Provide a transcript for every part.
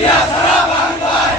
ইয়া সারা বাংলায়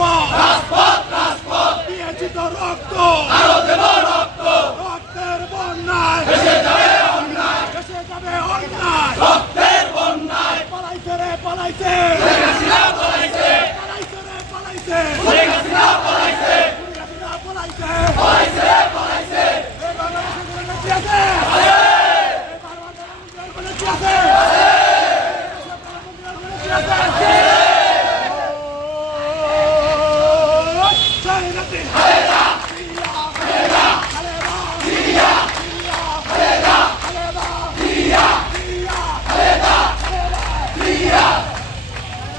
রাজপথ রাজপথ রাজপথ দিয়েছি তো রক্ত আরো দেব রক্ত রক্তের বন্যায় ভেসে যাবে অন্যায় ভেসে যাবে অন্যায় রক্তের বন্যায় পালাইছে রে পালাইছে পালাইছে রে পালাইছে